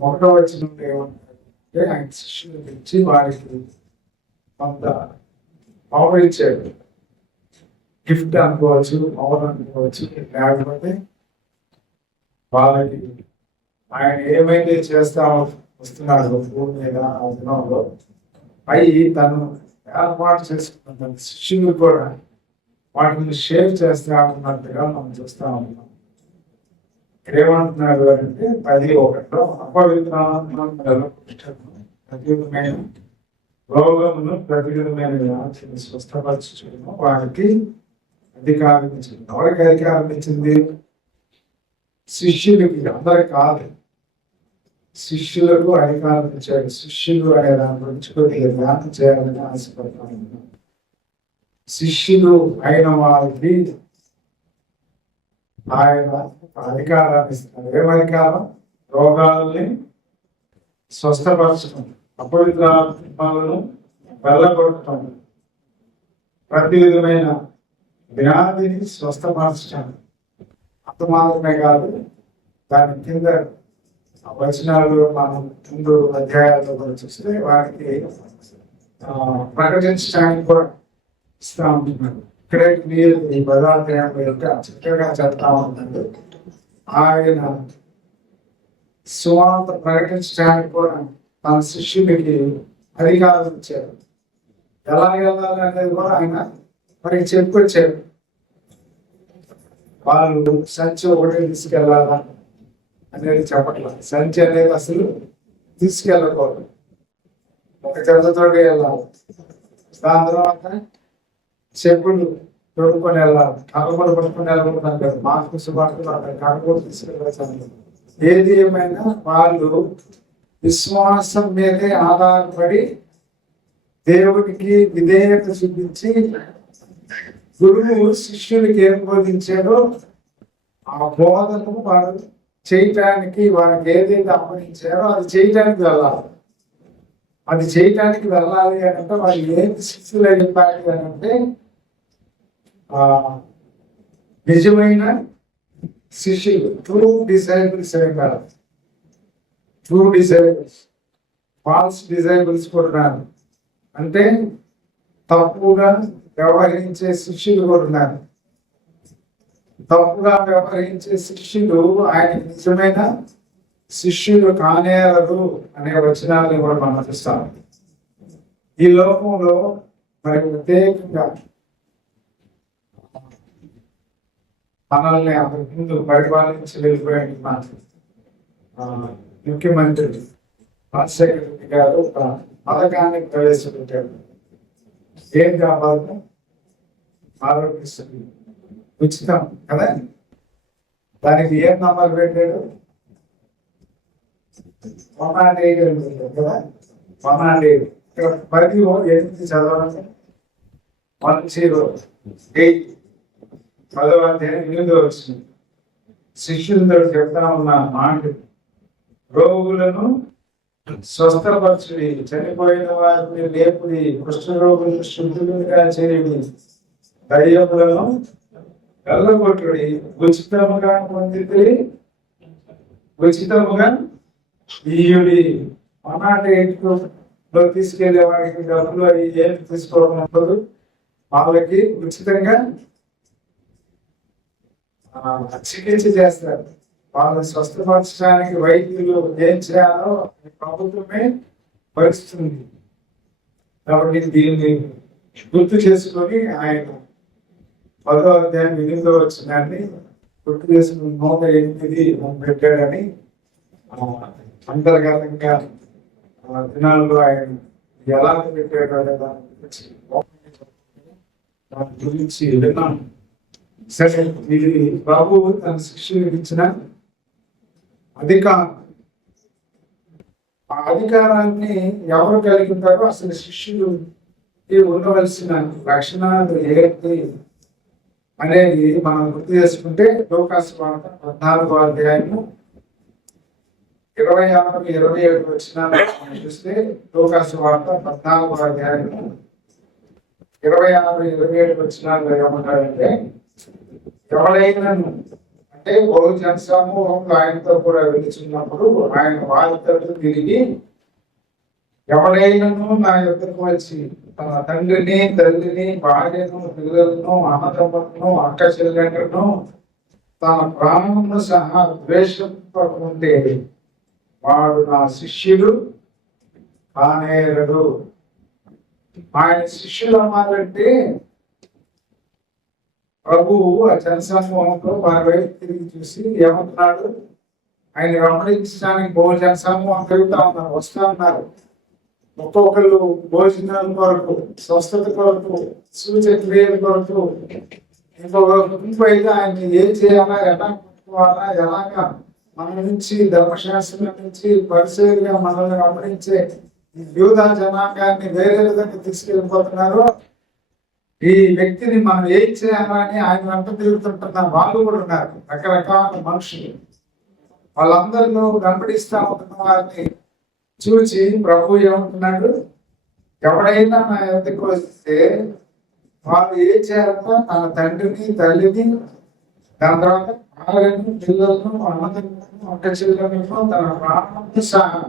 ఒకటో వచ్చిన ఏమంటారంటే ఆయన శిష్యులు ఇచ్చి వారికి కొంత పవర్ ఇచ్చాడు. గిఫ్ట్ అనుకోవచ్చు, పవర్ అనుకోవచ్చు. లేకపోతే వాళ్ళకి ఆయన ఏమైతే చేస్తా వస్తున్నాడు భూమి మీద ఆ దినంలో అవి తను ఏర్పాటు చేసుకున్న శిష్యులు కూడా వాటిని షేర్ చేస్తా ఉన్నట్టుగా మనం చూస్తా ఉన్నాం. ఏమంటున్నాడు అంటే 10:1 ప్రతివిధమైన రోగమును ప్రతివిధమైన వ్యాధిని స్వస్థపరచును వారికి అధికారం ఇచ్చింది. ఎవరికి అధికారం ఇచ్చింది? శిష్యులకి, అందరికి కాదు. శిష్యులకు అధికారం ఇచ్చాడు. శిష్యులు అనే దాని గురించి కొద్దిగా ధ్యానం చేయాలని ఆశపడతాను. శిష్యులు అయిన వారికి ఆయన అధికారాన్ని ఇస్తున్నారు. ఏమధికారం? రోగాలని స్వస్థపరచడం, అపవిత్రాత్మలను వెళ్ళగొట్టడం, ప్రతి విధమైన వ్యాధిని స్వస్థపరచడం. అంత మాత్రమే కాదు, దాని కింద వచనాలు మనం ముందు అధ్యాయాలతో కూడా చూస్తే వారికి ప్రకటించడానికి కూడా ఇస్తా ఉంటున్నారు. ఇక్కడే మీరు ఈ పదార్థం యొక్క చక్కగా చెప్తా ఉంటారు. ఆయన సువార్త ప్రకటించడానికి కూడా తన శిష్యుడికి అధికారం ఇచ్చారు. ఎలా వెళ్ళాలి అనేది కూడా ఆయన మరి చెప్పొచ్చారు. వాళ్ళు సంచి ఒకటి తీసుకెళ్ళాలా అనేది చెప్పట్లేదు. సంచి అనేది అసలు తీసుకెళ్ళకూడదు, ఒక చెత్తతోటి వెళ్ళాలి. దాని తర్వాత చెప్పులు తొడుక్కొని వెళ్ళాలి, కర్రగొడ పట్టుకొని వెళ్ళకూడదు. మాస్క్ శుభార్తలు అక్కడ కర్రగొడ తీసుకెళ్ళాలి. ఏది ఏమైనా వాళ్ళు విశ్వాసం మీదే ఆధారపడి దేవుడికి విధేయత చూపించి గురువు శిష్యులకి ఏం బోధించారో ఆ బోధను వారు చేయటానికి, వారికి ఏదైతే అప్పగించారో అది చేయటానికి వెళ్ళాలి. అది చేయటానికి వెళ్ళాలి అంటే వారు ఏం శిష్యులు అయిపోయారు అని అంటే నిజమైన శిష్యులు, ట్రూ డిసైబుల్స్ అయిపోయారు. ట్రూ డిసైబుల్స్, ఫాల్స్ డిసైబుల్స్ కూడా అంటే తప్పుగా వ్యవహరించే శిష్యులు కూడా ఉన్నారు. తప్పుగా వ్యవహరించే శిష్యులు ఆయన నిజమైన శిష్యులు కానేరదు అనే వచనాలను కూడా మనం చూస్తాం. ఈ లోకంలో మరి ప్రత్యేకంగా మనల్ని ముందు పరిపాలించి వెళ్ళిపోయిన ముఖ్యమంత్రి రాజశేఖర రెడ్డి గారు ఒక పథకాన్ని ప్రవేశపెట్టారు. ఏం కావాలి? ఆరోగ్యశ్రీ ఉచితం కదా. దానికి ఏం నంబర్ పెట్టాడు? 108 కదా. 108 8 చదవాలంటే 108 10 వచ్చింది. శిష్యులతో చెప్తా ఉన్న మాట, రోగులను స్వస్థపరచుడి, చనిపోయిన వారిని లేపుడి, కుష్ఠరోగులను శుద్ధులుగా చేయుడి, దయ్యములను వెళ్ళగొట్టుడి, ఉచితముగా పొందితే ఉచితముగా ఇయుడి. 108 తీసుకెళ్లే వారికి డబ్బులు అవి ఏమి తీసుకోవడం ఉండదు. వాళ్ళకి ఉచితంగా చికిత్స చేస్తారు. వాళ్ళని స్వస్థపరచడానికి వైద్యులు ఏం చేయాలో ప్రభుత్వమే భరిస్తుంది. కాబట్టి దీన్ని గుర్తు చేసుకొని ఆయన 10వ అధ్యాయం 8వ వచనాన్ని గుర్తు చేసుకుని 108 పెట్టాడని అంతర్గతంగా దినాల్లో ఆయన ఎలా పెట్టాడు అనే దాని గురించి విన్నాం. సరే, ఇది బాబు తన శిష్యులకు ఇచ్చిన అధికారం. ఆ అధికారాన్ని ఎవరు కలిగి ఉంటారో అసలు శిష్యులు ఉండవలసిన లక్షణాలు ఏంటి అనేది మనం గుర్తు చేసుకుంటే లూకాసు వార్త 14వ అధ్యాయము 26-27 వచనాలు చూస్తే, లూకాసు వార్త 14వ అధ్యాయము 26-27 వచనాలు ఏమంటారంటే, ఎవరైనా అంటే బహుజన సమూహంలో ఆయనతో కూడా వెళుచున్నప్పుడు ఆయన వారితో తిరిగి, ఎవడైనాను నా యొద్దకు వచ్చి తన తండ్రిని, తల్లిని, భార్యను, పిల్లలను, అన్నదమ్ములను, అక్క చెల్లెలను, తన ప్రాణమును సహా ద్వేషింపకుంటే వాడు నా శిష్యుడు కానేరడు. ఆయన శిష్యులు అన్నారంటే ప్రభువు ఆ జనసమూహంలో వారి వైపు తిరిగి చూసి ఏమంటున్నాడు, ఆయన వెంబడించడానికి బహు జనసమూహం తిరుగుతా ఉన్నారు, వస్తా ఉన్నారు. ఒక్కొక్కరు భోజనాల కొరకు, స్వస్థత కొరకు, సూచన క్రియల కొరకు, ఇంకొక గుంపు అయితే ఆయన ఏం చేయాలా, ఎలా పట్టుకోవాలా, ఎలాగా మన నుంచి ధర్మశాస్త్రం నుంచి పరిశీలిగా మనల్ని గమనించే యూదా జనాంగాన్ని వేరే విధంగా తీసుకెళ్ళిపోతున్నారు. ఈ వ్యక్తిని మనం ఏం చేయాలని ఆయన వెంట తిరుగుతుంటున్న వాళ్ళు కూడా ఉన్నారు, రకరకాల మనుషులు. వాళ్ళందరిలో వెంబడిస్తా ఉంటున్న వారిని చూసి ప్రభు ఏమంటున్నాడు, ఎవడైనా నా యొద్దకు వస్తే వాళ్ళు ఏం చేయాలంట, తన తండ్రిని, తల్లిని, దాని తర్వాత భార్యను, పిల్లలను, అన్నదమ్ములను, అక్క చెల్లెలను, తన ప్రాణాలను సహా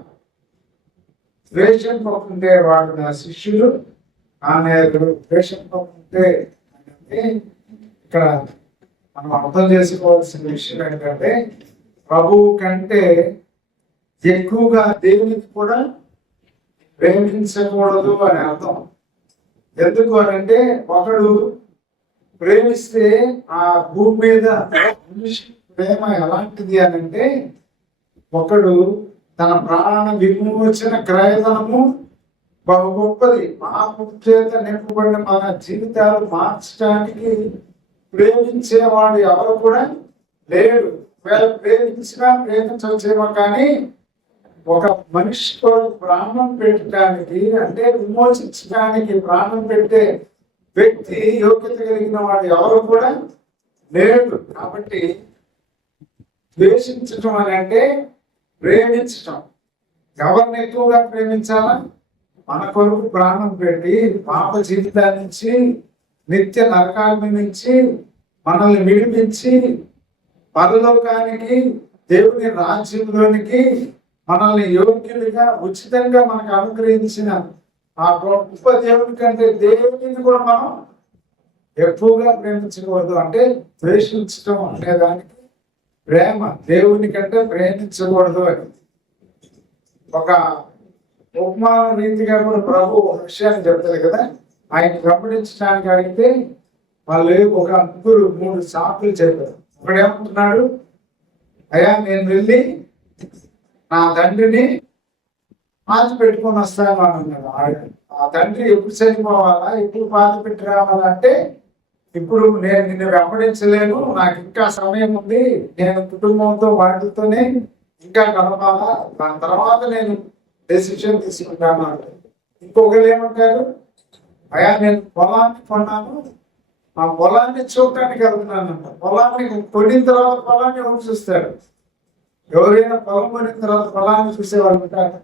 ద్వేషం పోకుంటే వాడు నా శిష్యులు అనేరుడు. ద్వేషం పోకుంటే అంటే ఇక్కడ మనం అర్థం చేసుకోవాల్సిన విషయం ఏంటంటే, ప్రభువు కంటే ఎక్కువగా దేవునికి కూడా ప్రేమించకూడదు అని అర్థం. ఎందుకు అని అంటే, ఒకడు ప్రేమిస్తే ఆ భూమి మీద ప్రేమ ఎలాంటిది అని అంటే, ఒకడు తన ప్రాణ విమోచన క్రయధనము బహు గొప్పది. పాపం చేత నింపబడిన మన జీవితాలు మార్చడానికి ప్రేమించేవాడు ఎవరు కూడా లేడు. వేళ ప్రేమించినా ప్రేమించవచ్చేమో కానీ ఒక మనిషి కొరకు ప్రాణం పెట్టడానికి, అంటే విమోచించడానికి ప్రాణం పెట్టే వ్యక్తి, యోగ్యత కలిగిన వాడు ఎవరు కూడా లేడు. కాబట్టి ద్వేషించటం అని అంటే ప్రేమించటం. ఎవరిని ఎక్కువగా ప్రేమించాలా? మన కొరకు ప్రాణం పెట్టి పాప జీవితాన్ని నుంచి, నిత్య నరకాల నుంచి మనల్ని విడిపించి పరలోకానికి, దేవుని రాజ్యంలోనికి మనల్ని యోగ్యులుగా ఉచితంగా మనకు అనుగ్రహించిన ఆ గొప్ప దేవుని కంటే దేవుని కూడా మనం ఎక్కువగా ప్రేమించకూడదు. అంటే ద్వేషించడం అనే దానికి ప్రేమ, దేవుని కంటే ప్రేమించకూడదు అని ఒక ఉపమాన రీతిగా కూడా ప్రభు ఒక విషయాన్ని చెప్తారు కదా. ఆయన గమనించడానికి అడిగితే వాళ్ళు ఒక 3 సాకులు చెప్పారు. ఒకడేమంటున్నాడు, అయ్యా నేను వెళ్ళి నా తండ్రిని పాతి పెట్టుకొని వస్తాను అని అన్నాడు. ఆ తండ్రి ఎప్పుడు చనిపోవాలా, ఎప్పుడు పాతి పెట్టి రావాలంటే, ఇప్పుడు నేను నిన్ను వెంబడించలేను, నాకు ఇంకా సమయం ఉంది, నేను కుటుంబంతో వాటితోనే ఇంకా గడపాలా, దాని తర్వాత నేను డెసిషన్ తీసుకుంటాను. ఇంకొకరు ఏమంటారు, అయ్యా నేను పొలాన్ని కొన్నాను, ఆ పొలాన్ని చూడటానికి వెళ్తున్నానంట. పొలాన్ని కొనిన తర్వాత పొలాన్ని ఎవరు చూస్తాడు? ఎవరైనా పొలం కొనిన తర్వాత పొలాన్ని చూసేవాళ్ళు ఉంటారు,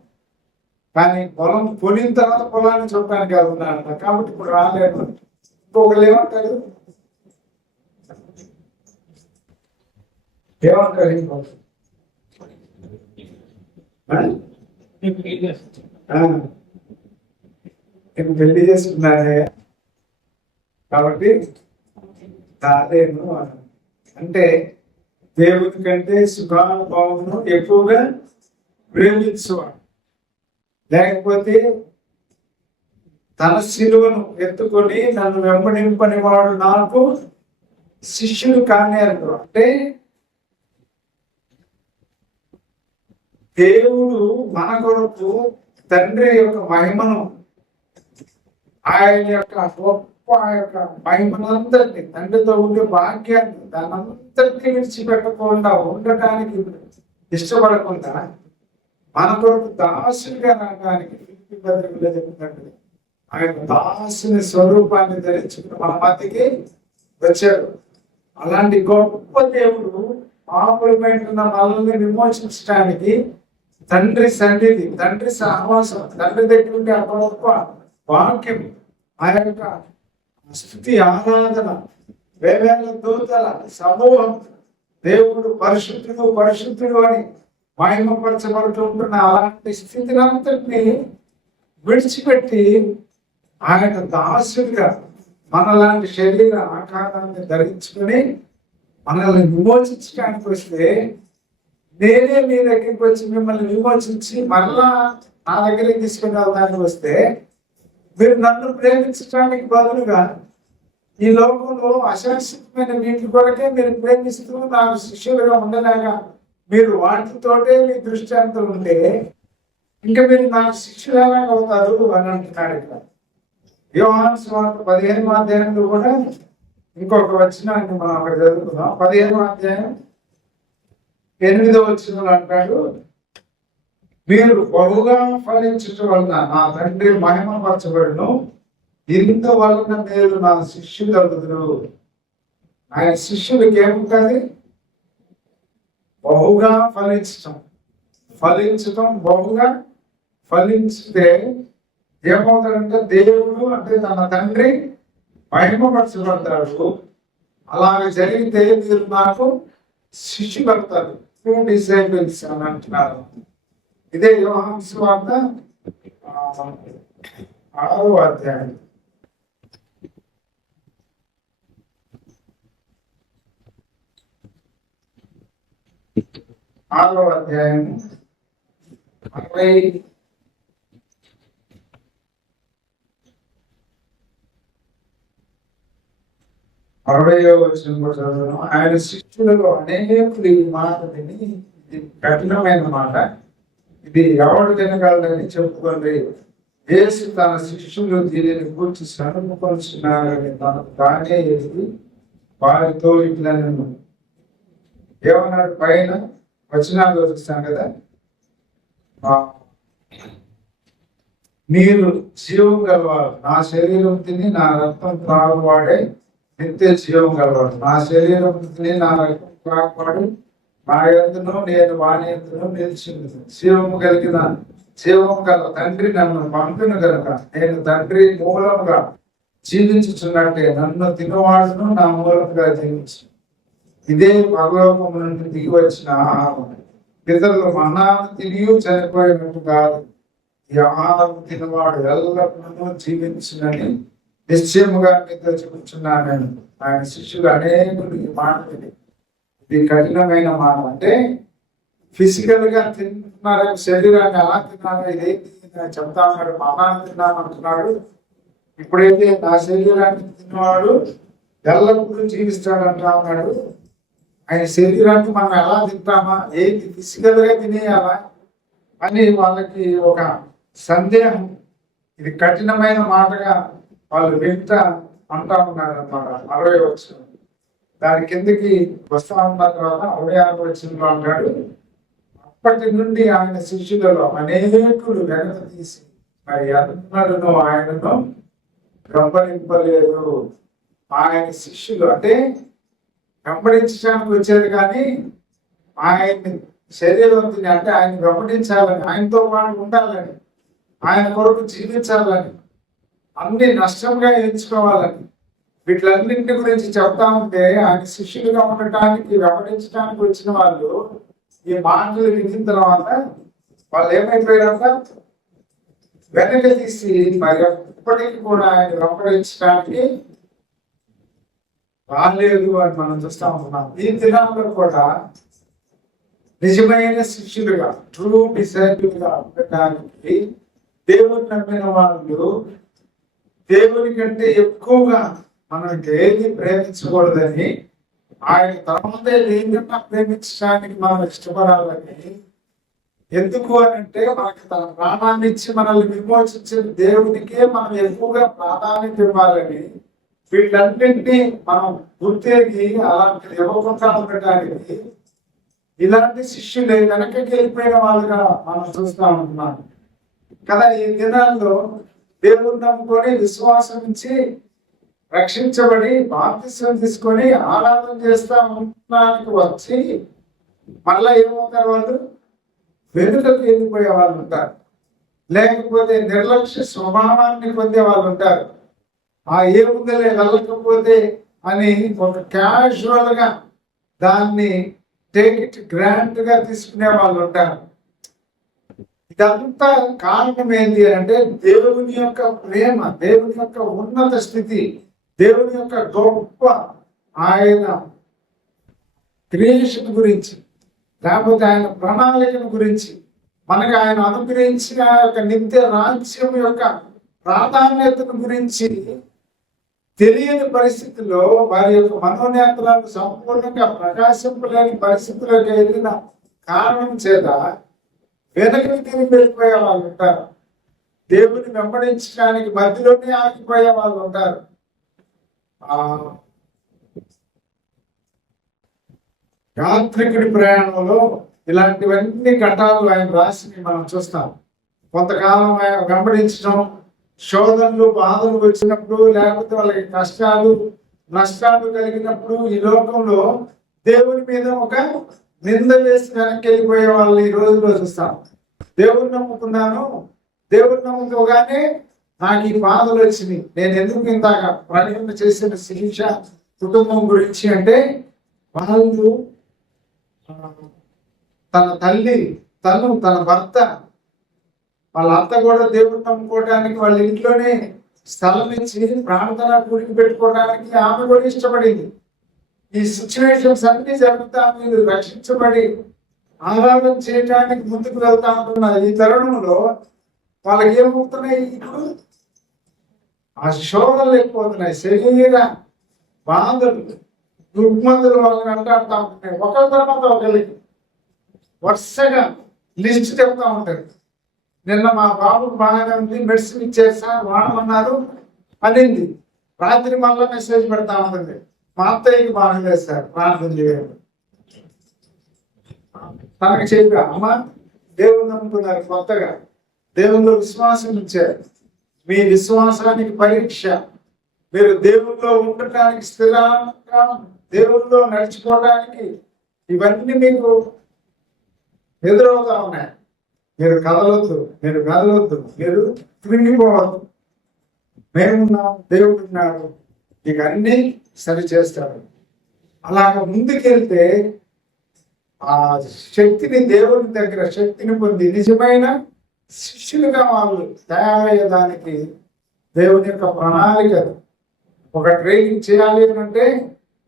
కానీ పొలం కొనిన తర్వాత పొలాన్ని చూడటానికి వెళ్తున్నారంట. కాబట్టి ఇప్పుడు రాలేదు. ఇంకొకరు ఏమంటారు, నేను పెళ్లి చేసుకున్నానే కాబట్టి రాలేను అంటే, దేవుని కంటే సుఖానుభవమును ఎక్కువగా ప్రేమించువాడు, లేకపోతే తన శిలువను ఎత్తుకొని నన్ను వెంబడింపని వాడు నాకు శిష్యుడు కానేరు. అంటే దేవుడు మన కొరకు తండ్రి యొక్క మహిమను, ఆయన యొక్క గొప్ప మహిమనంతటిని, తండ్రితో ఉండే భాగ్యాన్ని, దానంతటినీ విడిచిపెట్టకుండా ఉండటానికి ఇష్టపడకుండా మన కొరకు దాసునిగా రావడానికి చెప్తాడు. ఆయన దాసుని స్వరూపాన్ని ధరించుకుని మన మధ్యకి వచ్చాడు. అలాంటి గొప్ప దేవుడు పాపులమైన మనల్ని విమోచించడానికి తండ్రి సన్నిధి, తండ్రి సహవాసం, తండ్రి దగ్గర ఉండే ఆ గొప్ప వాక్యం, ఆ యొక్క స్తుతి ఆరాధన, వేవేల దూతల సమూహం, దేవుడు పరిశుద్ధుడు పరిశుద్ధుడు అని మహిమపరచబడుతూ ఉంటున్న అలాంటి స్థితినంతటిని విడిచిపెట్టి ఆయన దాసుడిగా మనలాంటి శరీర ఆకారాన్ని ధరించుకుని మనల్ని విమోచించడానికి వస్తే, నేనే మీ దగ్గరికి వచ్చి మిమ్మల్ని విమోచించి మరలా నా దగ్గరికి తీసుకుని వెళ్తానికి వస్తే, మీరు నన్ను ప్రేమించడానికి బదులుగా ఈ లోకంలో అశాశ్వతమైన వీటి కొరకే మీరు ప్రేమిస్తూ నాకు శిష్యులుగా ఉండలేక మీరు వాటితోటే మీ దృష్టి అంత ఉంటే ఇంకా మీరు నాకు శిష్యులు ఎలాగ అవుతారు అని అంటున్నాడు. ఇక్కడ యోహాను సువార్త 15వ అధ్యాయంలో కూడా ఇంకొక వచనాన్ని మనం అక్కడ చదువుకుందాం. 15వ అధ్యాయం 8వ వచనంలో అంటాడు, మీరు బహుగా ఫలించటం వలన నా తండ్రి మహిమపరచబడును, ఇందువలన మీరు నా శిష్యులు అవుతున్నారు. ఆయన శిష్యులకి ఏముంటుంది? బహుగా ఫలించటం బహుగా ఫలించితే ఏమవుతాడంటే దేవుడు అంటే తన తండ్రి మహిమపరచబడతాడు. అలాగ జరిగితే మీరు నాకు శిష్యులు అవుతారు, ట్రూ డిసైపుల్స్ అని అంటున్నారు. ఇదే యోహాను సువార్త 6వ అధ్యాయం 6వ అధ్యాయం 60వ వచనం కూడా చదువుతాం. ఆయన శిష్యులలో అనేకులు ఈ మాట విని, ఇది కఠినమైన మాట, ఇది ఎవడు తినగలడని చెప్పుకోండి. యేసు తన శిష్యులు దీనిని గురించి సనుముకొనిచున్నారని తనకు తానే ఎదిగి వారితో ఇట్లా ఏమన్నాడు? పైన వచనాలు చూస్తాం కదా, మీరు జీవం గలవారు, నా శరీరం తిని నా రక్తం త్రాగువాడే నిత్య జీవం గలవాడు. నా శరీరం తిని నా రక్తం త్రాగువాడు నా యందును నేను వాని యందును నిలిచింది. జీవము గల తండ్రి నన్ను పంపిన గనుక నేను తండ్రి మూలముగా జీవించుచున్నట్టే నన్ను తినవాడును నా మూలముగా జీవించు. ఇదే పరలోకము నుండి దిగి వచ్చిన ఆహారం. పితరులు మన్నాను తిని చనిపోయినట్టు కాదు, ఈ ఆహారం తినవాడు ఎల్లప్పుడూ జీవించునని నిశ్చయముగా మీతో చెబుతున్నాను. ఆయన శిష్యులు అనేకులు ఈ మాట విని, ఇది కఠినమైన మాట. అంటే ఫిజికల్ గా తింటున్నారు, శరీరాన్ని ఎలా తిన్నారో ఇదేంటి చెప్తా ఉన్నాడు. మన్నాను తిన్నాను అంటున్నాడు. ఇప్పుడైతే నా శరీరాన్ని తిన్నవాడు ఎల్లప్పుడూ జీవిస్తాడు అంటా ఉన్నాడు. ఆయన శరీరాన్ని మనం ఎలా తింటామా, ఏంటి ఫిజికల్ గా తినేయాలా అని వాళ్ళకి ఒక సందేహం. ఇది కఠినమైన మాటగా వాళ్ళు వింటా అంటా ఉన్నారు అన్నమాట. 60వ వచనం దాని కిందకి వస్తా ఉన్న తర్వాత 66వ వచనంలో అంటాడు, అప్పటి నుండి ఆయన శిష్యులలో అనేకులు వెనక తీసి మరి అందరూ ఆయనను వెంబడింపలేదు. ఆయన శిష్యులు అంటే వెంబడించడానికి వచ్చేది, కానీ ఆయన్ని శరీరవంతుని అంటే ఆయన వెంబడించాలని, ఆయనతో పాటు ఉండాలని, ఆయన కొరకు జీవించాలని, అన్ని నష్టంగా ఎంచుకోవాలని, వీటిలన్నింటి గురించి చెప్తా ఉంటే ఆయన శిష్యులుగా ఉండటానికి వెంబడించడానికి వచ్చిన వాళ్ళు ఈ మాటలు విన్న తర్వాత వాళ్ళు ఏమైపోయారంట? వెనక తీసి మరి ఇప్పటికీ కూడా ఆయన వెంబడించడానికి రాలేదు అని మనం చూస్తా ఉంటున్నాం. ఈ దినాల్లో కూడా నిజమైన శిష్యులుగా, ట్రూ డిసైపుల్గా ఉండటానికి దేవుని నమ్మిన వాళ్ళు దేవుని కంటే ఎక్కువగా మనం ఏది ప్రేమించకూడదని, ఆయన తనదే లేకుండా ప్రేమించడానికి మనం ఇష్టపడాలని. ఎందుకు అని అంటే మనకి తన ప్రాణాన్ని ఇచ్చి మనల్ని విమోచించిన దేవునికే మనం ఎక్కువగా ప్రాధాన్యత ఇవ్వాలని, వీళ్ళన్నింటినీ మనం గుర్తెరిగి అలాంటిది ఇవ్వకుండా ఉండటానికి ఇలాంటి శిష్యులే వెనకకి వెళ్ళిపోయిన వాళ్ళుగా మనం చూస్తూ ఉంటున్నాం కదా. ఈ దినాల్లో దేవుని నమ్ముకొని విశ్వాసం ఇచ్చి రక్షించబడి బాప్తిస్మం తీసుకొని ఆరాధన చేస్తా ఉండడానికి వచ్చి మళ్ళా ఏమవుతారు? వాళ్ళు వెనుకకు వెళ్ళిపోయే వాళ్ళు ఉంటారు, లేకపోతే నిర్లక్ష్య స్వభావాన్ని పొందే వాళ్ళు ఉంటారు. ఏముందలే వెళ్ళకపోతే అని ఒక క్యాజువల్ గా దాన్ని టేక్ ఇట్ గ్రాంట్ గా తీసుకునే వాళ్ళు ఉంటారు. ఇదంతా కారణం ఏంటి అంటే దేవుని యొక్క ప్రేమ, దేవుని యొక్క ఉన్నత స్థితి, దేవుని యొక్క గొప్ప ఆయన క్రియేషన్ గురించి, లేకపోతే ఆయన ప్రణాళికల గురించి, మనకి ఆయన అనుగ్రహించిన యొక్క నిత్య రాజ్యం యొక్క ప్రాధాన్యతను గురించి తెలియని పరిస్థితుల్లో వారి యొక్క మనోనేత్రాలు సంపూర్ణంగా ప్రకాశింపలేని పరిస్థితుల్లోకి వెళ్ళిన కారణం చేత వెనక్కి తిరిగి వెళ్ళిపోయే వాళ్ళు ఉంటారు. దేవుని వెంబడించడానికి మధ్యలోనే ఆగిపోయే వాళ్ళు ఉంటారు. యాత్రికుడి ప్రయాణంలో ఇలాంటివన్నీ ఘట్టాలు ఆయన రాసి మనం చూస్తాం. కొంతకాలం ఆయన వెంబడించడం, శోధనలు బాధలు వచ్చినప్పుడు, లేకపోతే వాళ్ళకి కష్టాలు నష్టాలు కలిగినప్పుడు ఈ లోకంలో దేవుని మీద ఒక నింద వేసి వెనక్కి వెళ్ళిపోయే వాళ్ళు ఈ రోజులో చూస్తాం. దేవుని నమ్ముకున్నాను, దేవుని నమ్ముకోగానే నాకు ఈ బాధలు వచ్చినాయి, నేను ఎందుకు ఇందాక ప్రకటన చేసిన శిరీష కుటుంబం గురించి అంటే వాళ్ళు తన తల్లి, తన భర్త, వాళ్ళ అత్త కూడా దేవుని నమ్ముకోవడానికి వాళ్ళ ఇంట్లోనే స్థలం ఇచ్చి ప్రార్థన కూడికి పెట్టుకోవడానికి ఆమె కూడా ఇష్టపడింది. ఈ సిచ్యువేషన్స్ అన్ని జరుగుతా మీరు రక్షించబడి ఆరాధన చేయడానికి ముందుకు వెళ్తా ఉంటున్న ఈ తరుణంలో వాళ్ళకి ఏమవుతున్నాయి? ఇప్పుడు ఆ శోధనలు ఎక్కువవుతున్నాయి, శరీర బాధలు, దుర్మందులు వాళ్ళని అంటాడుతూ ఉంటున్నాయి. ఒకరి తర్వాత ఒకరికి వరుసగా లిస్ట్ చెప్తా ఉంటారు. నిన్న మా బాబుకు బాగానే ఉంది, మెడిసిన్ ఇచ్చేసా, వాడమన్నారు, అనింది. రాత్రి మళ్ళీ మెసేజ్ పెడతా ఉంటుంది, మా అత్తయ్యకి బాగలేదు సార్, ప్రార్థన చేయాలి. తనకు చెప్పా, అమ్మ దేవుని నమ్ముకున్నారు, కొత్తగా దేవుల్లో విశ్వాసం ఇచ్చారు, మీ విశ్వాసానికి పరీక్ష, మీరు దేవుల్లో ఉండటానికి, స్థిరంగా దేవుల్లో నడిచిపోవడానికి ఇవన్నీ మీకు ఎదురవుతా ఉన్నాయి. మీరు కదలొద్దు, మీరు కృంగిపోవద్దు, మేమున్నాం, దేవుడు ఉన్నాడు, ఇక అన్ని సరి చేస్తాడు. అలాగ ముందుకెళ్తే ఆ శక్తిని, దేవుని దగ్గర శక్తిని పొంది నిజమైన శిష్యులుగా వాళ్ళు తయారయ్యేదానికి దేవుని యొక్క ప్రణాళిక. ఒక ట్రైనింగ్ చేయాలి అని అంటే,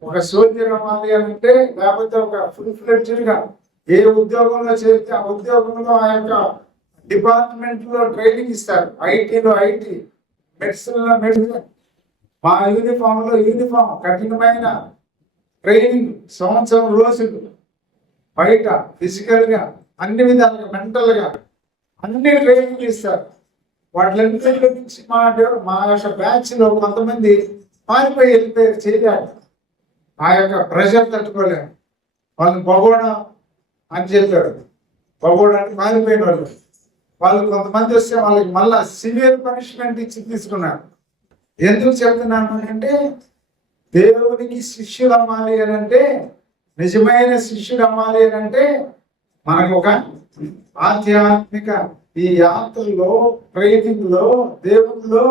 ఒక సోల్జర్ అవ్వాలి అని అంటే, లేకపోతే ఒక ఫుల్ ఫ్లెడ్జ్డ్ గా ఏ ఉద్యోగంలో చేస్తే ఆ ఉద్యోగంలో ఆ యొక్క డిపార్ట్మెంట్ లో ట్రైనింగ్ ఇస్తారు. ఐటీలో ఐటీ, మెడిసిన్ లో మెడిసిన్, మా యూనిఫామ్ కఠినమైన ట్రైనింగ్, సంవత్సరం రోజులు బయట ఫిజికల్ గా అన్ని విధాలుగా, మెంటల్ గా అన్ని ట్రైనింగ్ ఇస్తారు. వాటిలన్నింటి నుంచి మా యొక్క బ్యాచ్ లో కొంతమంది మారిపోయి వెళ్ళిపోయారు, చేయాలి. ఆ యొక్క ప్రెషర్ తట్టుకోలేము. వాళ్ళని పగోడా అని చెప్పాడు, పగోడానికి మారిపోయిన వాళ్ళు కొంతమంది వస్తే వాళ్ళకి మళ్ళా సివియర్ పనిష్మెంట్ ఇచ్చి తీసుకున్నారు. ఎందుకు చెప్తున్నాను అంటే, దేవునికి శిష్యుడు అవ్వాలి అని అంటే, నిజమైన శిష్యుడు అవ్వాలి అని అంటే, మనకు ఒక ఆధ్యాత్మిక ఈ యాత్రలో, ప్రయత్నంలో, దేవుల్లో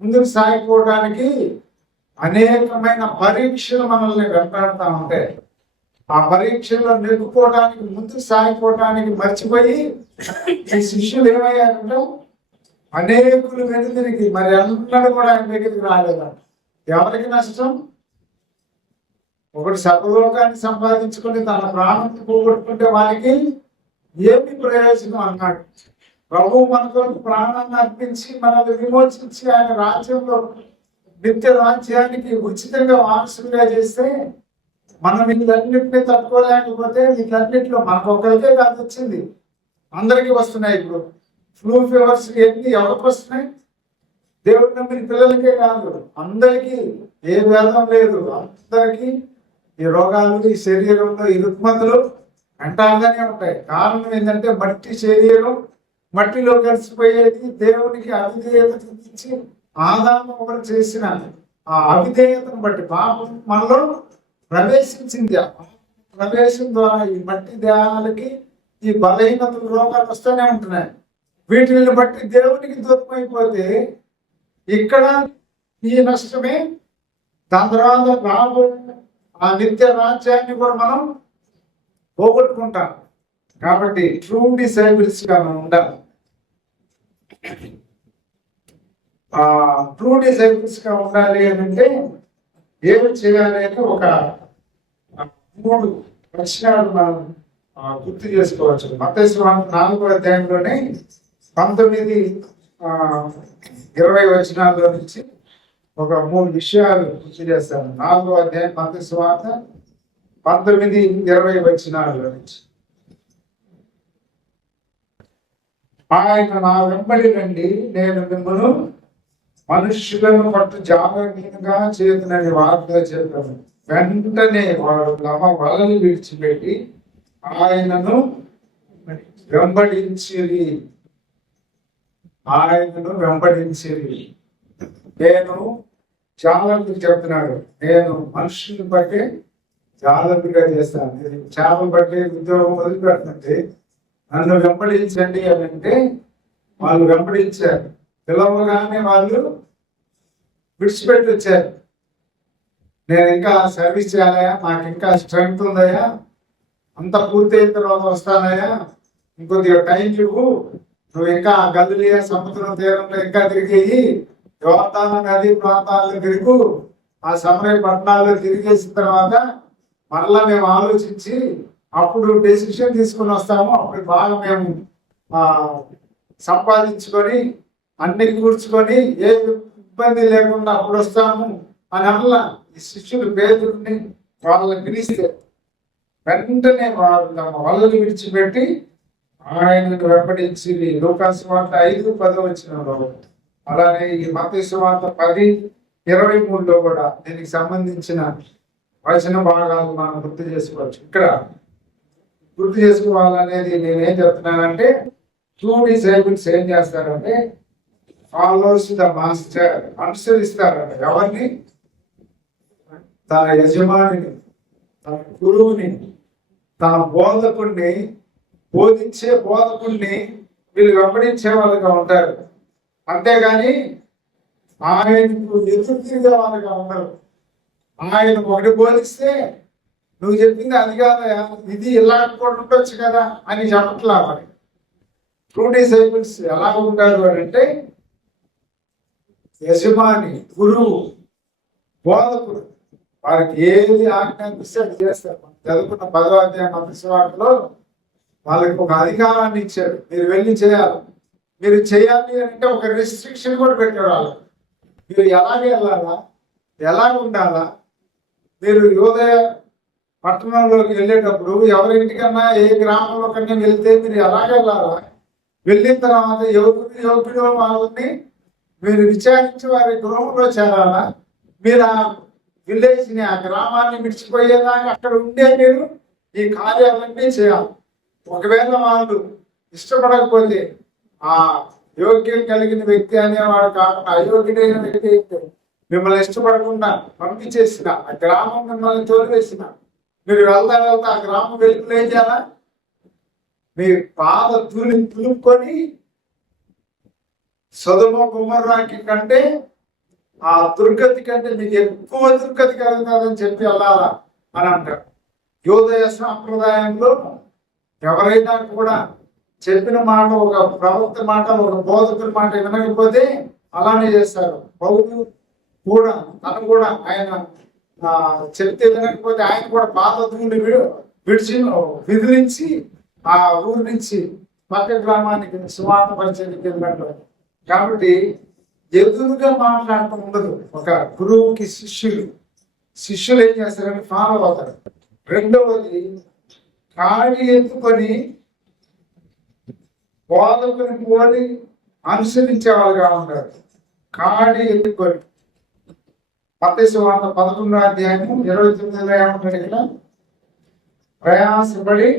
ముందుకు సాగిపోవడానికి అనేకమైన పరీక్షలు మనల్ని వెంటాడుతూ ఉంటాయి. ఆ పరీక్షల్లో నెగ్గుకోవడానికి, ముందుకు సాగిపోవడానికి మర్చిపోయి ఈ శిష్యులు ఏమయ్యారంటే అనేకులు వెనుదిరిగి మరి అందరూ కూడా ఆయన దగ్గరికి రాలేదంట. ఎవరికి నష్టం? ఒకటి సర్వలోకాన్ని సంపాదించుకుని తన ప్రాణం పోగొట్టుకుంటే వారికి ఏమి ప్రయోజనం అన్నాడు. ప్రభు మనతో ప్రాణాన్ని అర్పించి మనల్ని విమోచించి ఆయన రాజ్యంలో, నిత్య రాజ్యానికి ఉచితంగా వారసులుగా చేస్తే మనం వీళ్ళన్నింటినీ తట్టుకోలేకపోతే, వీళ్ళన్నింటిలో మనకు ఒకరికే కాదు వచ్చింది, అందరికీ వస్తున్నాయి. ఇప్పుడు ఫ్లూ ఫీవర్స్ ఎన్ని ఎవరికి వస్తున్నాయి? దేవుడి నమ్మిన పిల్లలకే కాదు, అందరికీ, ఏ భేదం లేదు, అందరికీ ఈ రోగాలు, ఈ శరీరంలో ఈ రుగ్మతలు వెంటాడుతూనే ఉంటాయి. కారణం ఏంటంటే మట్టి శరీరం, మట్టిలో కలిసిపోయేది. దేవునికి అవిధేయత చూపించి ఆదాము ఒకరు చేసిన ఆ అవిధేయతను బట్టి పాపం మనలో ప్రవేశించింది. ఆ ప్రవేశం ద్వారా ఈ మట్టి దేహాలకి ఈ బలహీనతలు, రోగాలు వస్తూనే ఉంటున్నాయి. వీటిని బట్టి దేవునికి దూరం అయిపోతే ఇక్కడ ఈ నష్టమే. దాని తర్వాత రాబో ఆ నిత్య రాజ్యాన్ని కూడా మనం పోగొట్టుకుంటాం. కాబట్టి ట్రూ డిసైబుల్స్ గా మనం ఉండాలి. ఆ ట్రూ డిసైబుల్స్ గా ఉండాలి అని అంటే ఏమి చేయాలి అని ఒక 3 విషయాలు మనం గుర్తు చేసుకోవచ్చు. మత్తయి సువార్త 4వ అధ్యాయంలోనే 19-20 వచనాల్లో నుంచి ఒక 3 విషయాలు గుర్తు చేస్తాను. 4వ అధ్యాయం మత్తయి సువార్త 19-20 వచనాల్లో నుంచి. ఆయన నా వెంబడి రండి, నేను మిమ్మల్ని మనుష్యులను పట్టు జాగ్రత్తగా చేతునని వార్తగా చెప్పాను. వెంటనే వారు తమ వలలు విడిచిపెట్టి ఆయనను వెంబడించిరి. నేను జాగ్రత్తగా చెప్తున్నాడు, నేను మనుషుని బట్టి జాగ్రత్తగా చేస్తాను. చేపలు బట్టి ఉద్యోగం వదిలిపెడుతుంటే నన్ను వెంబడించండి అని అంటే వాళ్ళు వెంబడించారు. పిలవగానే వాళ్ళు విడిచిపెట్టి వచ్చారు. నేను ఇంకా సర్వీస్ చేయాలయా, నాకు ఇంకా స్ట్రెంగ్త్ ఉందయా, అంత పూర్తయిన తర్వాత వస్తానయా, ఇంకొద్దిగా టైం ఇవ్వు, నువ్వు ఇంకా గలిలియా సముద్రం తీరంలో ఇంకా తిరిగేయి, యోర్దాను నది ప్రాంతాల్లో తిరుగు, ఆ సమరయ పట్టణాల్లో తిరిగేసిన తర్వాత మరలా మేము ఆలోచించి అప్పుడు డెసిషన్ తీసుకుని వస్తాము. అప్పుడు బాగా మేము సంపాదించుకొని అన్ని కూర్చుకొని ఏ ఇబ్బంది లేకుండా అప్పుడు వస్తాము అని అలా ఈ శిష్యులు పేదల్ని వాళ్ళని పిలిస్తే వెంటనే వారు తమ వలలు విడిచిపెట్టి ఆయనను వెంబడించి. లూకాసు వార్త 5:10 వచనంలో, అలానే ఈ మత్తయి సువార్త 10:23లో కూడా దీనికి సంబంధించిన వచన భాగాలు మనం గుర్తు చేసుకోవచ్చు. ఇక్కడ గుర్తు చేసుకోవాలనేది నేనేం చెప్తున్నానంటే, ట్రూ డిసైబుల్స్ ఏం చేస్తారంటే ఫాలోస్ ద మాస్టర్, అనుసరిస్తారంట. ఎవరిని? తన యజమానిని, తన గురువుని, తన బోధకుడిని, బోధించే బోధకుడిని వీళ్ళు వెంబడించే వాళ్ళుగా ఉంటారు. అంతేగాని ఆయనకు ఎదురు తిరిగే వాళ్ళుగా ఉండరు. ఆయన ఒకటి బోధిస్తే నువ్వు చెప్పింది అది కాదయా, ఇది ఇలా కూడా ఉండొచ్చు కదా అని చెప్పట్లా. మరి ట్రూ డిసైబుల్స్ ఎలా ఉంటారు అని అంటే యజమాని, గురువు, బోధకుడు వారికి ఏది ఆజ్ఞాపిస్తే అది చేస్తారు. చదువుకున్న 10వ అధ్యాయం మత్తయి సువార్తలో వాళ్ళకి ఒక అధికారాన్ని ఇచ్చాడు, మీరు వెళ్ళి చేయాలి. మీరు చేయాలి అంటే ఒక రెస్ట్రిక్షన్ కూడా పెట్టాడు వాళ్ళు. మీరు ఎలాగే వెళ్ళాలా, ఎలా ఉండాలా, మీరు యోదయ పట్టణంలోకి వెళ్ళేటప్పుడు ఎవరింటికన్నా ఏ గ్రామంలో కన్నా వెళ్తే మీరు ఎలాగే వెళ్ళాలా, వెళ్ళిన తర్వాత యోగుడు వాళ్ళని మీరు విచారించి వారి గృహంలో చేరాలా, మీరు ఆ విలేజ్ని, ఆ గ్రామాన్ని విడిచిపోయేదాకా అక్కడ ఉండే మీరు ఈ కార్యాలన్నీ చేయాలి. ఒకవేళ వాళ్ళు ఇష్టపడకపోతే, ఆ యోగ్యం కలిగిన వ్యక్తి అనేవాడు కాకుండా అయోగ్యుడైన వ్యక్తి మిమ్మల్ని ఇష్టపడకుండా పంపించేసిన, ఆ గ్రామం మిమ్మల్ని తోలివేసిన, మీరు వెళ్తా ఆ గ్రామం వెలుపులు ఏం చేయాలా, మీ పాద తులుపుకొని సొదొమ గొమొర్రాకి కంటే ఆ దుర్గతి కంటే మీకు ఎక్కువ దుర్గతి కలుగుతుందని చెప్పి వెళ్ళాలా అని అంటారు. యోదయ సాంప్రదాయంలో ఎవరైనా కూడా చెప్పిన మాట, ఒక ప్రవక్త మాట, ఒక బోధకుడి మాట వినకపోతే అలానే చేస్తారు. పౌలు కూడా తను కూడా ఆయన చెప్తే వినకపోతే ఆయన కూడా పాదతుని విదిలించి ఆ ఊరి నుంచి పక్క గ్రామానికి సువార్త పరిచయానికి వెళ్ళాడు. కాబట్టి ఎదురుగా మాట్లాడటం ఉండదు. ఒక గురువుకి శిష్యులు ఏం చేస్తారని ఫాలో అవుతారు. రెండవది, కాడి ఎత్తుకొని బోధకుని పోలి అనుసరించే వాళ్ళుగా ఉంటారు. కాడి ఎత్తుకొని మత్తయి సువార్త 11వ అధ్యాయం 29లో ఏమంటాడు ఇక్కడ, ప్రయాసపడి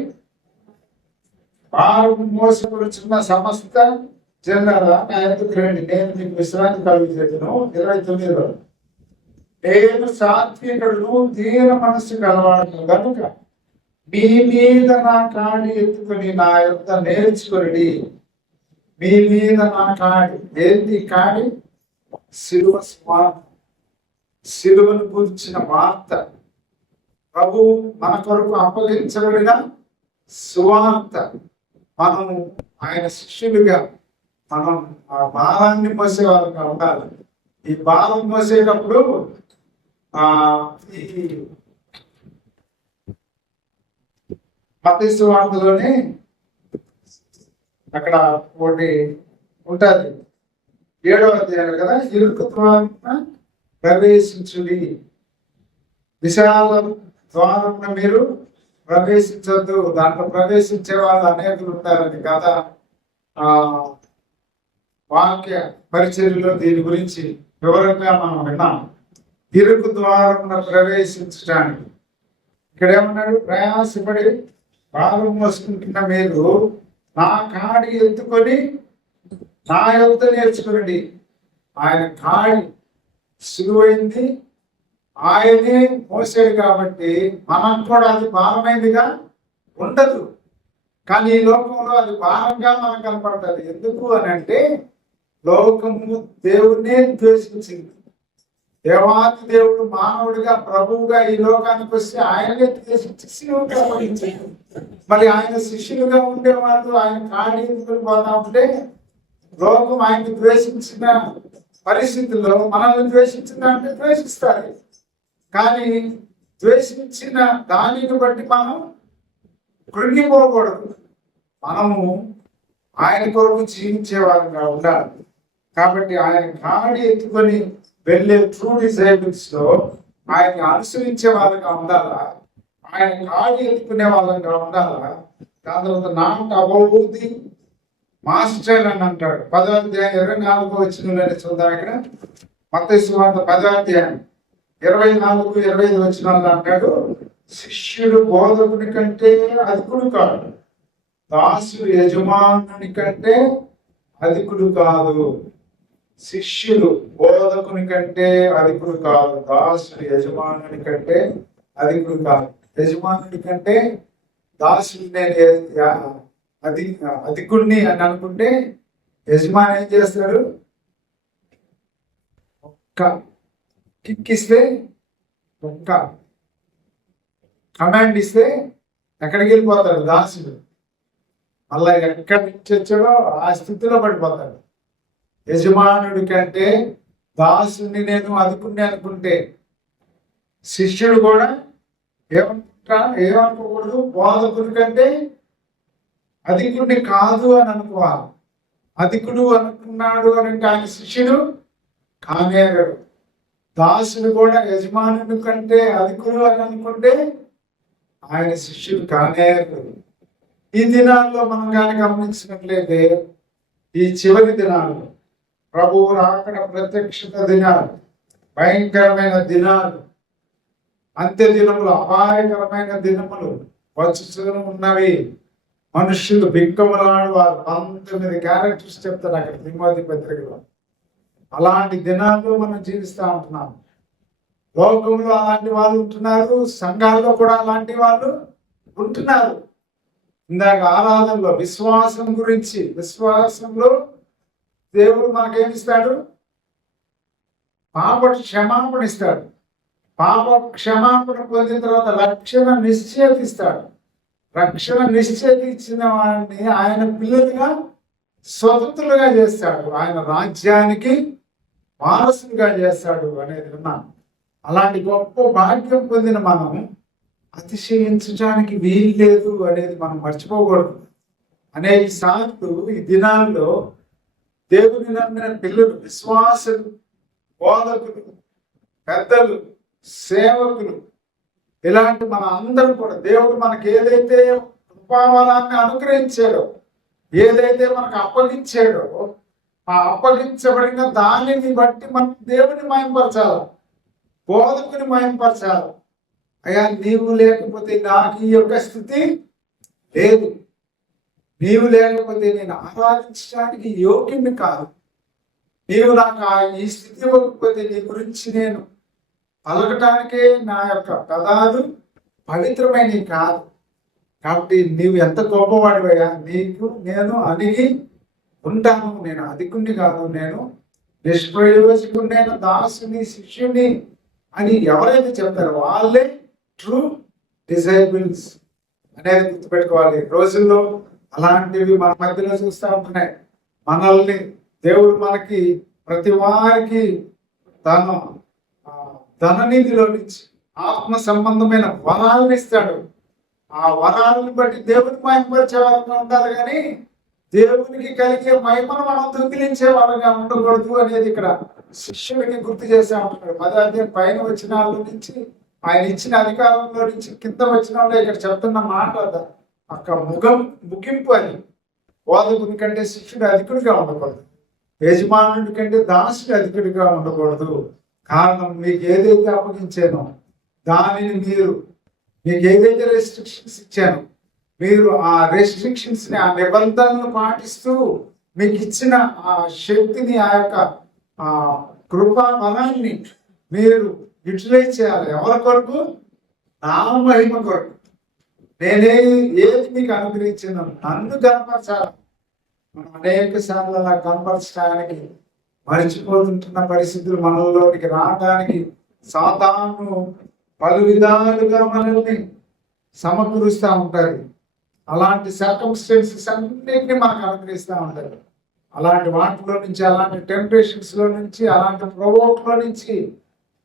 భారం మోసపడుచున్న సమస్త జనులారా నా ఎదుకు రండి, నేను మీకు విశ్రాంతి కలుగజేయుదును. 29లో, నేను సాత్వికుడును దీన మనస్సు గలవాడును కనుక మీ మీద నా కాడి ఎత్తుకొని నా యొద్ద నేర్చుకుని. మీ మీద నా కాడి, ఏంటి కాడి? సిలువ స్వార్థ, సిలువను గురించిన వార్త. ప్రభు మన కొరకు అప్పగించబడిన సువార్త మనం ఆయన శిష్యులుగా మనం ఆ భారాన్ని మోసేవారుగా ఉండాలి. ఈ భారం మోసేటప్పుడు ఈ మత్తయి సువార్తలోనే అక్కడ ఒకటి ఉంటుంది, 7వ అధ్యాయం కదా, ఇరుకు ద్వారాన ప్రవేశించుడి, విశాల ద్వారమున మీరు ప్రవేశించద్దు, దాంట్లో ప్రవేశించే వాళ్ళు అనేకులు ఉంటారని కదా వాక్య పరిచర్యలో దీని గురించి వివరంగా మనం విన్నాం. ఇరుకు ద్వారమున ప్రవేశించడానికి ఇక్కడ ఏమన్నాడు, ప్రయాసపడి భారం మోసుకుంటున్న మీరు నా కాడి ఎత్తుకొని నా యొద్ద నేర్చుకునండి. ఆయన కాడి సులువైంది, ఆయనే మోసాడు కాబట్టి మనం కూడా అది భారమైందిగా ఉండదు. కానీ ఈ లోకంలో అది భారంగా మనకు కనపడుతుంది. ఎందుకు అని అంటే లోకము దేవుడినే ద్వేషించింది. దేవాది దేవుడు మానవుడిగా ప్రభువుగా ఈ లోకానికి వస్తే ఆయనే ద్వేషించి మరి ఆయన శిష్యులుగా ఉండేవాళ్ళు ఆయన కాడి పోతా ఉంటే లోకం ఆయన్ని ద్వేషించిన పరిస్థితుల్లో మనల్ని ద్వేషించిన అంటే ద్వేషిస్తారు. కానీ ద్వేషించిన దానిని బట్టి మనం కృంగిపోకూడదు. మనము ఆయన కొరకు జీవించేవారుగా ఉండాలి. కాబట్టి ఆయన కాడి ఎత్తుకొని వెళ్ళే ట్రూ డిసైబుల్స్ లో ఆయన్ని అనుసరించే వాళ్ళగా ఉండాలా, ఆయన కాడి ఎత్తుకునే వాళ్ళగా ఉండాలా. దాని తర్వాత నాట్ అబౌట్ ది మాస్టర్ అని అంటాడు. 10వ అధ్యాయం 24వ వచనంలోనే చూద్దాం. ఇక్కడ మత్తయి సువార్త 10వ అధ్యాయం 24-25 వచనాలు అంటాడు, శిష్యుడు బోధకుని కంటే అధికుడు కాదు, దాసుడు యజమానుని కంటే అధికుడు కాదు. శిష్యుడు బోధకుని కంటే అధికుడు కాదు, దాసుడు యజమానుని కంటే అధికుడు కాదు. యజమానుడి కంటే దాసుడు నేను అధికుడిని అని అనుకుంటే యజమాని ఏం చేస్తాడు, ఒక్క కిక్ ఇస్తే, ఒక్క కమాండ్ ఇస్తే ఎక్కడికి వెళ్ళిపోతాడు దాసుడు. మళ్ళా ఎక్కడి నుంచి వచ్చాడో ఆ స్థితిలో పడిపోతాడు. యజమానుడి కంటే దాసుని నేను అధికుడిని అనుకుంటే శిష్యుడు కూడా ఏమనుకోకూడదు, బోధకుడి కంటే అధికుడిని కాదు అని అనుకోవాలి. అధికుడు అనుకున్నాడు అని ఆయన శిష్యుడు కానేరడు. దాసుడు కూడా యజమానుడి కంటే అధికుడు అని అనుకుంటే ఆయన శిష్యుడు కానేరడు. ఈ దినాల్లో మనం కానీ గమనించినట్లయితే ఈ చివరి దినాలు ప్రభువు రాకడ ప్రత్యక్షత దినాలు, భయంకరమైన దినాలు, అంత్య దినములు, అపాయకరమైన దినములు వచ్చి ఉన్నవి. మనుషులు బిక్కములాడు వారు 19 క్యారెక్టర్స్ చెప్తారు అక్కడ తిమోతి పత్రికలో. అలాంటి దినాల్లో మనం జీవిస్తూ ఉంటున్నాం. లోకంలో అలాంటి వాళ్ళు ఉంటున్నారు, సంఘాల్లో కూడా అలాంటి వాళ్ళు ఉంటున్నారు. ఇందాక ఆరాధనలో విశ్వాసం గురించి, విశ్వాసంలో దేవుడు మనకేమిస్తాడు, పాప క్షమాపణ ఇస్తాడు. పాప క్షమాపణ పొందిన తర్వాత రక్షణ నిశ్చయిస్తాడు. రక్షణ నిశ్చయించిన వాడిని ఆయన పిల్లలుగా స్వతంత్రులుగా చేస్తాడు, ఆయన రాజ్యానికి వారసులుగా చేస్తాడు అనేది విన్నాను. అలాంటి గొప్ప భాగ్యం పొందిన మనం అతిశయించడానికి వీలు లేదు అనేది మనం మర్చిపోకూడదు. అనేక సార్లు ఈ దినాల్లో దేవుని నమ్మిన పిల్లలు, విశ్వాసులు, బోధకులు, పెద్దలు, సేవకులు, ఇలాంటి మన అందరూ కూడా దేవుడు మనకి ఏదైతే కృపావరాన్ని అనుగ్రహించాడో, ఏదైతే మనకు అప్పగించాడో, ఆ అప్పగించబడిన దానిని బట్టి మనం దేవుని మయంపరచాలి, బోధకుని మయంపరచాలి. అయ్యా నీవు లేకపోతే నాకు ఈ యొక్క స్థితి లేదు, నీవు లేకపోతే నేను ఆరాధించడానికి యోగ్యుని కాదు, నీవు నాకు ఈ స్థితి ఇవ్వకపోతే నీ గురించి నేను పలకటానికే నా యొక్క పదాలు పవిత్రమైనవి కాదు. కాబట్టి నీవు ఎంత గొప్పవాడివయ్యా, నీకు నేను అడిగి ఉంటాను, నేను అధికుణ్ణి కాదు, నేను నిష్ప్రయోజకుడైన దాసుని, శిష్యుని అని ఎవరైతే చెప్తారో వాళ్ళే ట్రూ డిసైబుల్స్ అనేది గుర్తుపెట్టుకోవాలి. రోజుల్లో అలాంటివి మన మధ్యలో చూస్తూ ఉంటున్నాయి. మనల్ని దేవుడు మనకి ప్రతి వారికి తన ధననిధిలో నుంచి ఆత్మ సంబంధమైన వరాలను ఇస్తాడు. ఆ వరాలను బట్టి దేవుని మహిమపరిచే వాళ్ళగా ఉండాలి, కానీ దేవునికి కలిగే మహిమను మనం దొంగిలించే వాళ్ళగా ఉండకూడదు అనేది ఇక్కడ శిష్యులకి గుర్తు చేసే ఉంటున్నాడు. 10వ అధ్యాయం పైన వచ్చిన వాళ్ళ నుంచి, ఆయన ఇచ్చిన అధికారంలో నుంచి కింద వచ్చిన వాళ్ళు ఇక్కడ చెప్తున్న మాట అక్క ముగింపు అని. బోధకుని కంటే శిష్యుడు అధికుడిగా ఉండకూడదు, యజమానుడి కంటే దాసుడు అధికుడిగా ఉండకూడదు. కారణం, మీకు ఏదైతే అప్పగించానో దానిని మీకు ఏదైతే రెస్ట్రిక్షన్స్ ఇచ్చానో మీరు ఆ రెస్ట్రిక్షన్స్ ని, ఆ నిబంధనలు పాటిస్తూ మీకు ఇచ్చిన ఆ శక్తిని, ఆ యొక్క కృపా బలాన్ని మీరు యూటిలైజ్ చేయాలి. ఎవరి కొరకు? నా మహిమ కొరకు. ఏది మీకు అనుగ్రహించాను నన్ను కనపరచాలి. మనం అనేక సార్లు అలా కనపరచడానికి మరిచిపోతుంటున్న పరిస్థితులు మనలోనికి రావడానికి సాతాను పలు విధాలుగా మనల్ని సమకూరుస్తూ ఉంటారు. అలాంటి సర్కమ్స్టెన్సెస్ అన్నింటినీ మనకు అనుగ్రహిస్తూ ఉంటారు. అలాంటి వాటిలో నుంచి, అలాంటి టెంప్టేషన్స్ లో నుంచి, అలాంటి ప్రొవోక్ లో నుంచి,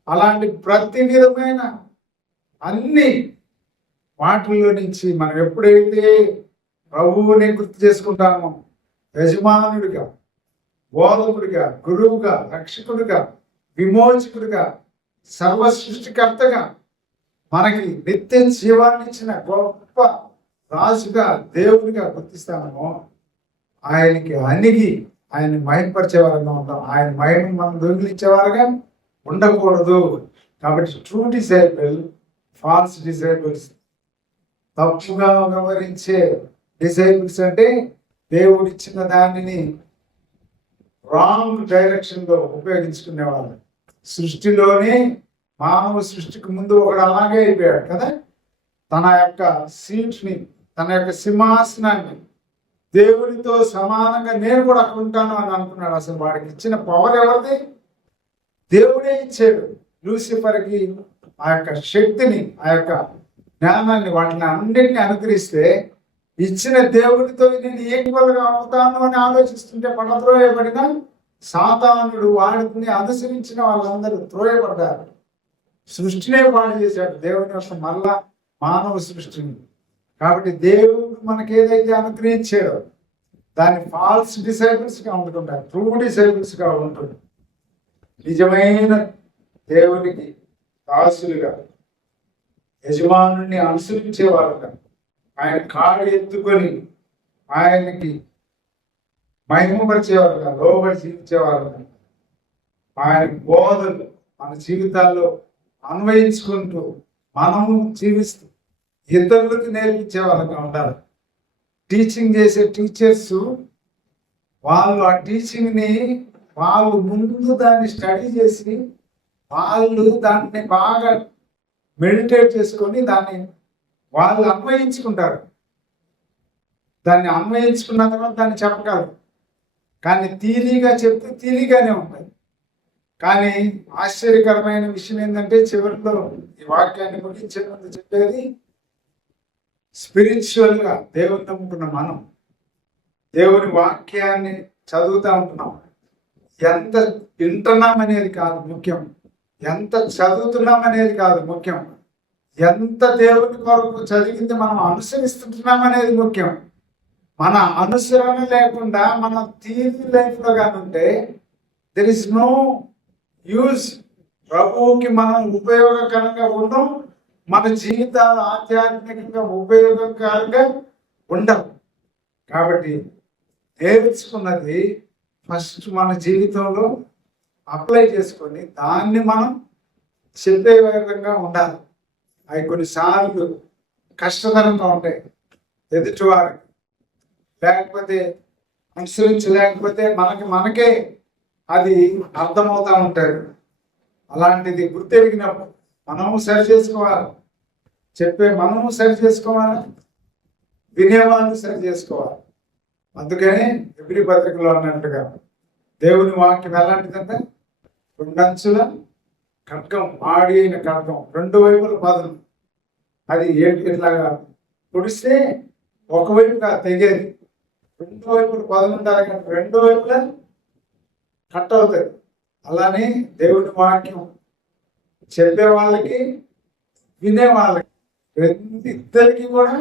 అలాంటి ప్రతి విధమైన అన్ని వాటిల్లో నుంచి మనం ఎప్పుడైతే ప్రభువుని గుర్తు చేసుకుంటామో, యజమానుడిగా, బోధకుడిగా, గురువుగా, రక్షకుడిగా, విమోచకుడిగా, సర్వ సృష్టికర్తగా, మనకి నిత్య జీవాన్ని ఇచ్చిన గొప్ప రాజుగా, దేవుడిగా గుర్తిస్తామో, ఆయనకి అణిగి ఆయన మహిమపరిచే వారంగా ఉంటాం. ఆయన మహిమను మనం దొంగిలించేవారుగా ఉండకూడదు. కాబట్టి ట్రూ డిసైబుల్, ఫాల్స్ డిసైబుల్స్, తప్పుగా వ్యవహరించే డిసైబుల్స్ అంటే దేవుడిచ్చిన దానిని రాంగ్ డైరెక్షన్ లో ఉపయోగించుకునేవాళ్ళు. సృష్టిలోనే మానవ సృష్టికి ముందు ఒకడు అలాగే అయిపోయాడు కదా. తన యొక్క సీట్ ని, తన యొక్క సింహాసనాన్ని దేవుడితో సమానంగా నేను కూడా అక్కడ ఉంటాను అని అనుకున్నాడు. అసలు వాడికి ఇచ్చిన పవర్ ఎవరిది? దేవుడే ఇచ్చాడు. లూసిఫర్కి ఆ యొక్క శక్తిని, ఆ యొక్క జ్ఞానాన్ని, వాటిని అన్నింటినీ అనుగ్రహిస్తే, ఇచ్చిన దేవుడితో నేను ఈక్వల్ గా అవుతాను అని ఆలోచిస్తుంటే పడద్రోయబడిన సాతానుడు, వాడిని అనుసరించిన వాళ్ళందరూ త్రోయబడ్డారు. సృష్టినే పాడు చేశాడు దేవుని యొక్క మళ్ళా మానవ సృష్టిని. కాబట్టి దేవుడు మనకి ఏదైతే అనుగ్రహించాడో దాన్ని ఫాల్స్ డిసైబుల్స్ గా ఉండకుండా ట్రూ డిసైబుల్స్ గా ఉంటుంది. నిజమైన దేవునికి దాసులుగా, యజమానుని అనుసరించేవారుగా, ఆయన కాడు ఎత్తుకొని ఆయనకి మహిమపరిచేవారుగా, లోబడి జీవించేవారుగా, ఆయన బోధలు మన జీవితాల్లో అన్వయించుకుంటూ మనము జీవిస్తూ ఇతరులకు నేర్పించే వాళ్ళగా ఉండాలి. టీచింగ్ చేసే టీచర్స్ వాళ్ళు ఆ టీచింగ్ని వాళ్ళు ముందు దాన్ని స్టడీ చేసి వాళ్ళు దాన్ని బాగా మెడిటేట్ చేసుకొని దాన్ని వాళ్ళు అన్వయించుకుంటారు. దాన్ని అన్వయించుకున్న తర్వాత దాన్ని చెప్పగలరు. కానీ థియరీగా చెప్తే థియరీగానే ఉంటుంది. కానీ ఆశ్చర్యకరమైన విషయం ఏంటంటే, చివరిలో ఈ వాక్యాన్ని ముగించే ముందు చెప్పేది, స్పిరిచువల్ గా దేవుని నమ్ముకున్న మనం దేవుని వాక్యాన్ని చదువుతూ ఉంటున్నాం. ఎంత వింటున్నాం అనేది కాదు ముఖ్యం, ఎంత చదువుతున్నాం అనేది కాదు ముఖ్యం, ఎంత దేవుని కొరకు చదివింది మనం అనుసరిస్తున్నాం అనేది ముఖ్యం. మన అనుసరణ లేకుండా మన థియరీ లైఫ్ లో కానీ ఉంటే దెర్ ఇస్ నో యూజ్. ప్రభువుకి మనం ఉపయోగకరంగా ఉండవు, మన జీవితాలు ఆధ్యాత్మికంగా ఉపయోగకరంగా ఉండవు. కాబట్టి నేర్చుకున్నది ఫస్ట్ మన జీవితంలో అప్లై చేసుకొని దాన్ని మనం చెప్పే విధంగా ఉండాలి. అవి కొన్నిసార్లు కష్టతరంగా ఉంటాయి ఎదుటివారికి, లేకపోతే అనుసరించలేకపోతే మనకే అది అర్థమవుతూ ఉంటారు. అలాంటిది గుర్తెరిగినప్పుడు మనము సరి చేసుకోవాలి, మనము సరి చేసుకోవాలి, వినేవాళ్ళు సరి చేసుకోవాలి. అందుకని ఎబ్రీ పత్రికలో అన్నట్టుగా దేవుని వాక్యం ఎలాంటిదంటే రెండంచుల ఖడ్గం, ఆడి అయిన ఖడ్గం, రెండు వైపుల పదులు. అది ఇట్లాగా పొడిస్తే ఒకవైపుగా తెగేది, రెండు వైపులు పదునుంటారు కానీ రెండు వైపులా కట్ అవుతుంది. అలానే దేవుని వాక్యం చెప్పే వాళ్ళకి వినే వాళ్ళకి ఇద్దరికి కూడా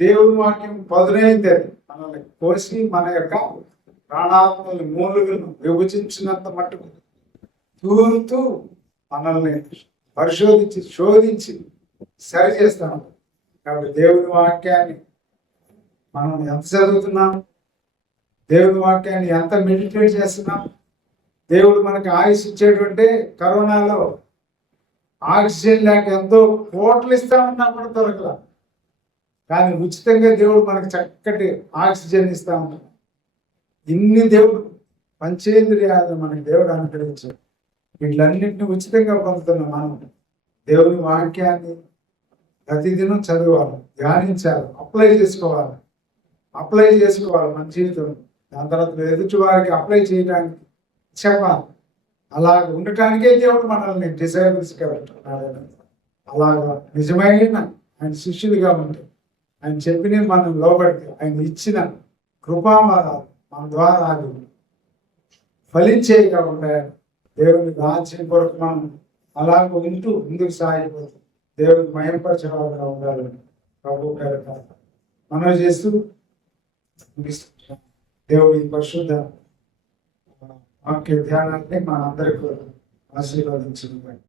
దేవుని వాక్యం పదునైతే మనల్ని కోసి మన యొక్క ప్రాణాత్మల్ని మూలుగులను విభజించినంత మట్టుకు తూరుతూ మనల్ని పరిశోధించి శోధించి సరి చేస్తాం. కాబట్టి దేవుని వాక్యాన్ని మనం ఎంత చదువుతున్నాం, దేవుని వాక్యాన్ని ఎంత మెడిటేట్ చేస్తున్నాం. దేవుడు మనకి ఆయుష్ ఇచ్చేటువంటి కరోనాలో ఆక్సిజన్ లేక ఎంతో కోట్లు ఇస్తామన్నా కూడా దొరకల, కానీ ఉచితంగా దేవుడు మనకి చక్కటి ఆక్సిజన్ ఇస్తా ఉన్నాడు. ఇన్ని దేవుడు పంచేంద్రియాలు మనకి దేవుడు అనుగ్రహించాడు. వీటిలన్నింటినీ ఉచితంగా పొందుతున్నాం. మనం దేవుని వాక్యాన్ని ప్రతిదినం చదవాలి, ధ్యానించాలి, అప్లై చేసుకోవాలి మన జీవితం. దాని తర్వాత ఎదుటి వారికి అప్లై చేయడానికి చెప్పాలి. అలాగ ఉండటానికే దేవుడు మనల్ని డిసైబుల్స్గా పెట్టుకున్నాడు. అలాగా నిజమైన ఆయన శిష్యులుగా ఉంటే, ఆయన చెప్పిన మనం లోబడితే, ఆయన ఇచ్చిన కృపావాదాలు మన ద్వారా అది ఫలించేగా ఉంటాయి. దేవుని రాజ్యం కొరకు మనం అలాగ ఉంటూ ముందుకు సాగిపోతాం. దేవుని మయంపరచవాలుగా ఉండాలని ప్రభు గారు మనం చేస్తూ దేవుడి పరిశుద్ధ వాక్య ధ్యానాన్ని మన అందరికీ ఆశీర్వదించడం.